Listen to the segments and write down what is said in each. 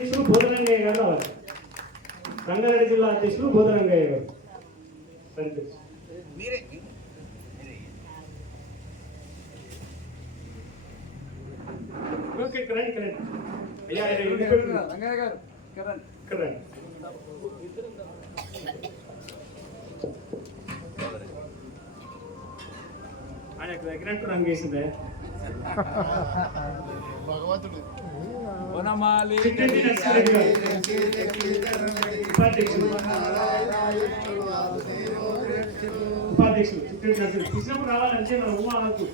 అధ్యక్షులు బోధనంగయ్య గారు రావాలి రంగారెడ్డి జిల్లా అధ్యక్షులు బోధనంగయ్య గారు. ఓకే ఇక్కడ రండి. అయ్యా. రంగయ్య గారు రంగు వేసిందే వనమాలి. ఉపాధ్యక్షులు చిట్టెంటి నర్సిరెడ్డి కృష్ణప్పుడు రావాలంటే మన ఉమా అనకు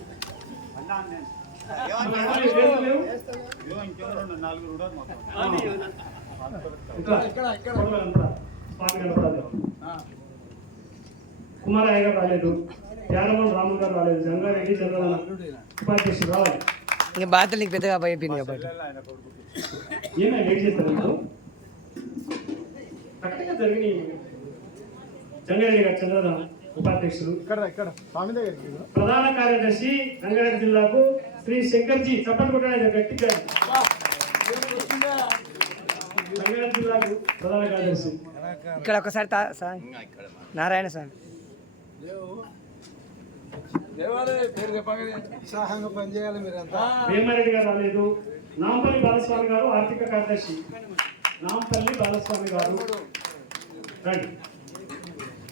గారు రాలేదు. యాదమోహన్ రాములు గారు రాలేదు. జంగారెడ్డి చంద్రబాబు ఉపాధ్యక్షులు రావాలి. ఇంకా బాధలు నీకు పెద్దగా భయపింది కాబట్టి. స్వామి దగ్గరికి ప్రధాన కార్యదర్శి రంగారెడ్డి జిల్లాకు శ్రీ శంకర్జీ చప్పట్లు కొట్టడానికి గట్టిగా రంగారెడ్డి జిల్లాకు ప్రధాన కార్యదర్శి. ఇక్కడ ఒకసారి నారాయణ చెప్పగానే ఉత్సాహంగా పనిచేయాలి మీరంతా. వేమారెడ్డి గారు రాలేదు. నాంపల్లి బాలస్వామి గారు ఆర్థిక కార్యదర్శి. నాంపల్లి బాలస్వామి గారు. రండి.